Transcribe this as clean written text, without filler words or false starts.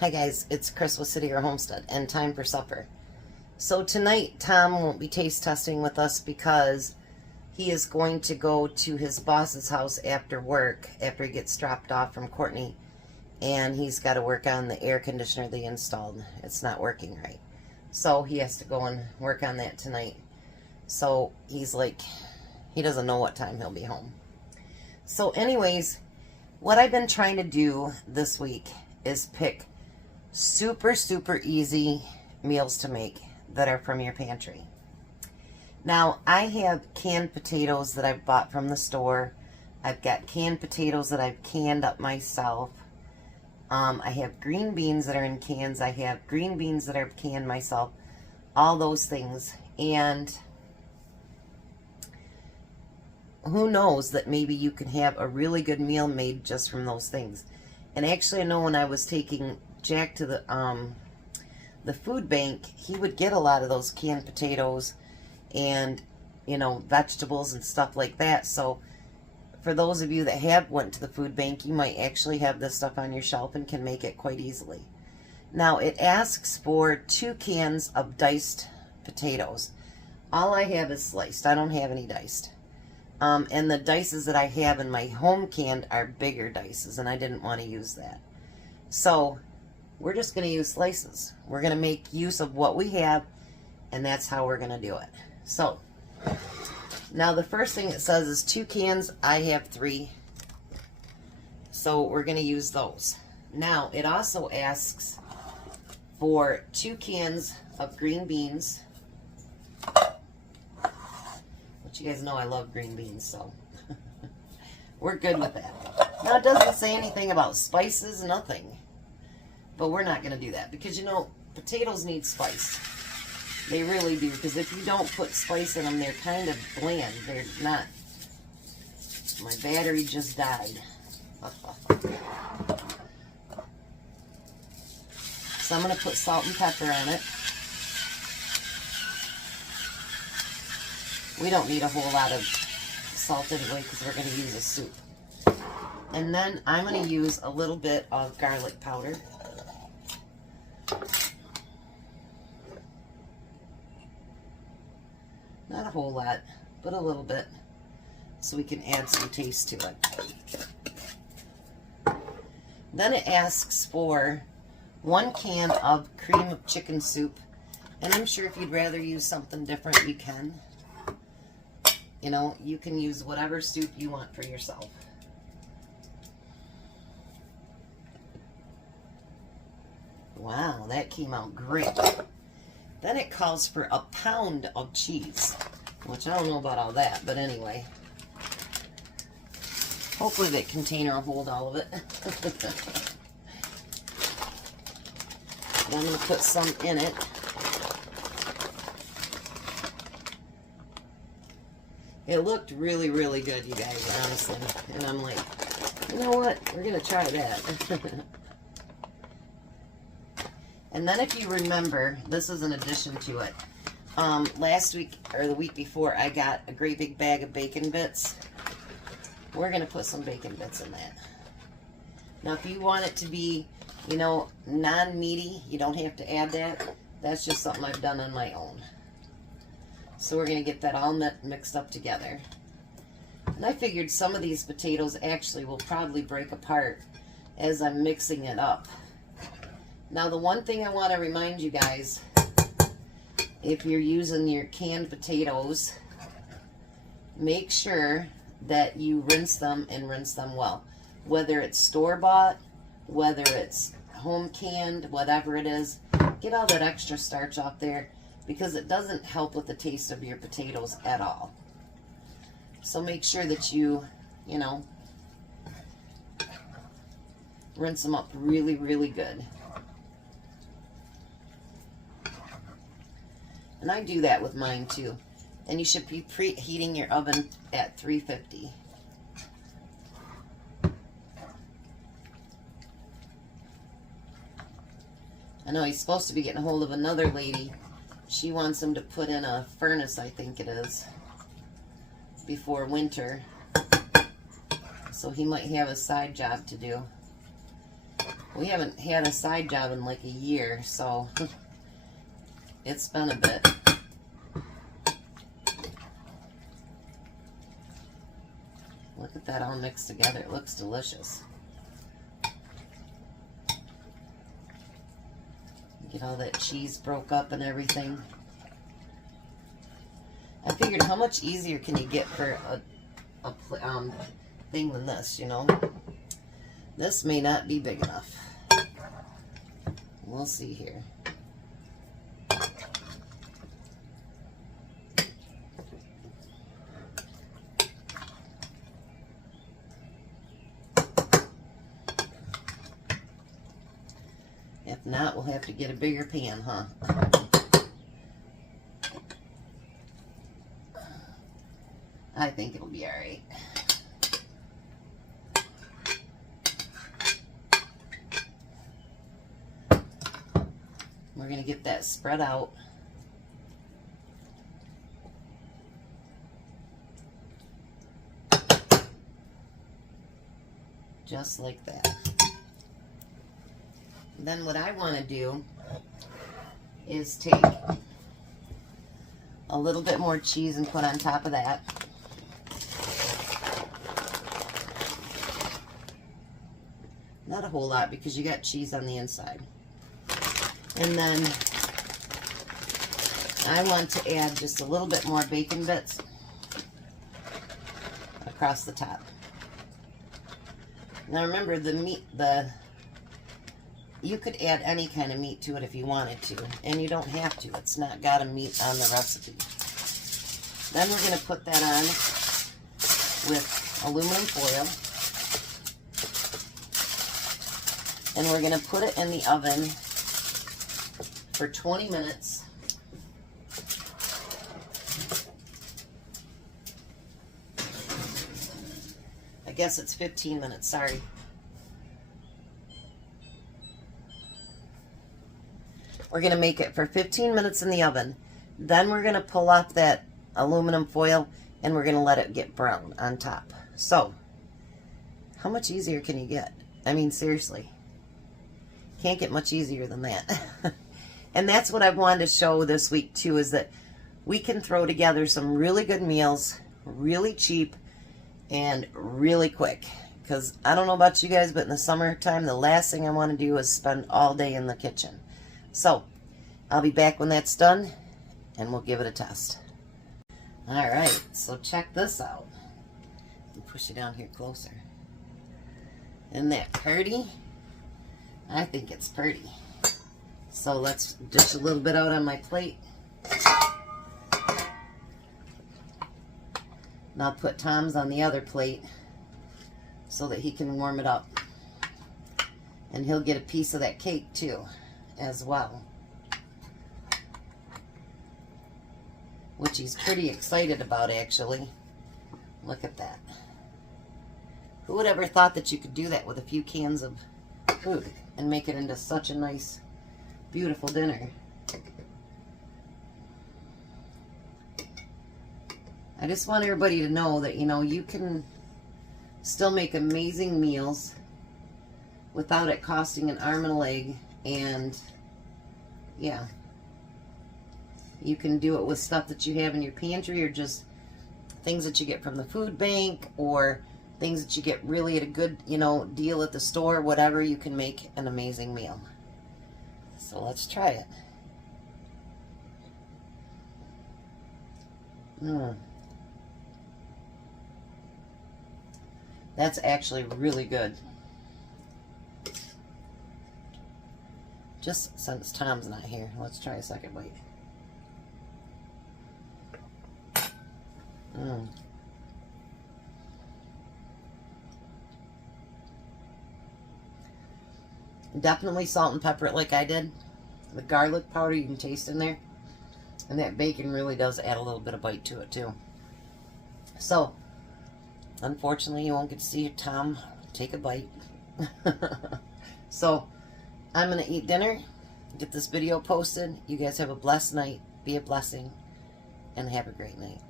Hi guys, it's Chris with City or Homestead and time for supper. So tonight Tom won't be taste testing with us because he is going to go to his boss's house after work, after he gets dropped off from Courtney, and he's got to work on the air conditioner they installed. It's not working right. So he has to go and work on that tonight. So he's like, he doesn't know what time he'll be home. So anyways, what I've been trying to do this week is pick super easy meals to make that are from your pantry. Now I have canned potatoes that I've bought from the store. I've got canned potatoes that I've canned up myself. I have green beans that are in cans. I have green beans that I've canned myself. All those things. And who knows that maybe you can have a really good meal made just from those things. And actually I know when I was taking Jack to the food bank, he would get a lot of those canned potatoes and, you know, vegetables and stuff like that. So for those of you that have went to the food bank, you might actually have this stuff on your shelf and can make it quite easily. Now it asks for 2 cans of diced potatoes. All I have is sliced. I don't have any diced. And the dices that I have in my home canned are bigger dices, and I didn't want to use that. So we're just going to use slices. We're going to make use of what we have, and that's how we're going to do it. So now the first thing it says is 2 cans. I have 3. So we're going to use those. Now it also asks for 2 cans of green beans. But you guys know I love green beans, so we're good with that. Now it doesn't say anything about spices, nothing. But we're not going to do that because, you know, potatoes need spice. They really do, because if you don't put spice in them, they're kind of bland. They're not. My battery just died. So I'm going to put salt and pepper on it. We don't need a whole lot of salt anyway because we're going to use a soup. And then I'm going to use a little bit of garlic powder. Not a whole lot, but a little bit, so we can add some taste to it. Then it asks for 1 can of cream of chicken soup, and I'm sure if you'd rather use something different, you can. You know, you can use whatever soup you want for yourself. Wow, that came out great. Then it calls for a pound of cheese, which I don't know about all that, but anyway. Hopefully that container will hold all of it. And I'm going to put some in it. It looked really good, you guys, honestly. And I'm like, you know what? We're going to try that. And then if you remember, this is an addition to it. Last week, or the week before, I got a great big bag of bacon bits. We're going to put some bacon bits in that. Now, if you want it to be, you know, non-meaty, you don't have to add that. That's just something I've done on my own. So we're going to get that all mixed up together. And I figured some of these potatoes actually will probably break apart as I'm mixing it up. Now, the one thing I want to remind you guys, if you're using your canned potatoes, make sure that you rinse them and rinse them well. Whether it's store-bought, whether it's home canned, whatever it is, get all that extra starch off there because it doesn't help with the taste of your potatoes at all. So make sure that you know, rinse them up really good. And I do that with mine too. And you should be preheating your oven at 350. I know he's supposed to be getting a hold of another lady. She wants him to put in a furnace, I think it is, before winter. So he might have a side job to do. We haven't had a side job in like a year, so it's been a bit. Look at that all mixed together. It looks delicious. Get all that cheese broke up and everything. I figured, how much easier can you get for a thing than this, you know? This may not be big enough. We'll see here. If not, we'll have to get a bigger pan, huh? I think it'll be all right. We're going to get that spread out. Just like that. Then what I want to do is take a little bit more cheese and put on top of that. Not a whole lot because you got cheese on the inside. And then I want to add just a little bit more bacon bits across the top. Now remember, the meat, you could add any kind of meat to it if you wanted to, and you don't have to. It's not got a meat on the recipe. Then we're going to put that on with aluminum foil, and we're going to put it in the oven for 20 minutes. I guess it's 15 minutes, sorry. We're going to make it for 15 minutes in the oven. Then we're going to pull off that aluminum foil and we're going to let it get brown on top. So, how much easier can you get? I mean, seriously. Can't get much easier than that. And that's what I wanted to show this week too, is that we can throw together some really good meals, really cheap, and really quick. Because I don't know about you guys, but in the summertime, the last thing I want to do is spend all day in the kitchen. So, I'll be back when that's done, and we'll give it a test. Alright, so check this out. I'll push it down here closer. Isn't that pretty? I think it's pretty. So let's dish a little bit out on my plate. And I'll put Tom's on the other plate so that he can warm it up. And he'll get a piece of that cake too, as well. Which he's pretty excited about, actually. Look at that. Who would ever thought that you could do that with a few cans of food and make it into such a nice, beautiful dinner? I just want everybody to know that, you know, you can still make amazing meals without it costing an arm and a leg. And yeah, you can do it with stuff that you have in your pantry, or just things that you get from the food bank, or things that you get really at a good, you know, deal at the store. Whatever, you can make an amazing meal. So let's try it. That's actually really good. Just since Tom's not here, let's try a second bite. Definitely salt and pepper it like I did. The garlic powder you can taste in there. And that bacon really does add a little bit of bite to it too. So, unfortunately you won't get to see Tom take a bite. So, I'm going to eat dinner, get this video posted. You guys have a blessed night, be a blessing, and have a great night.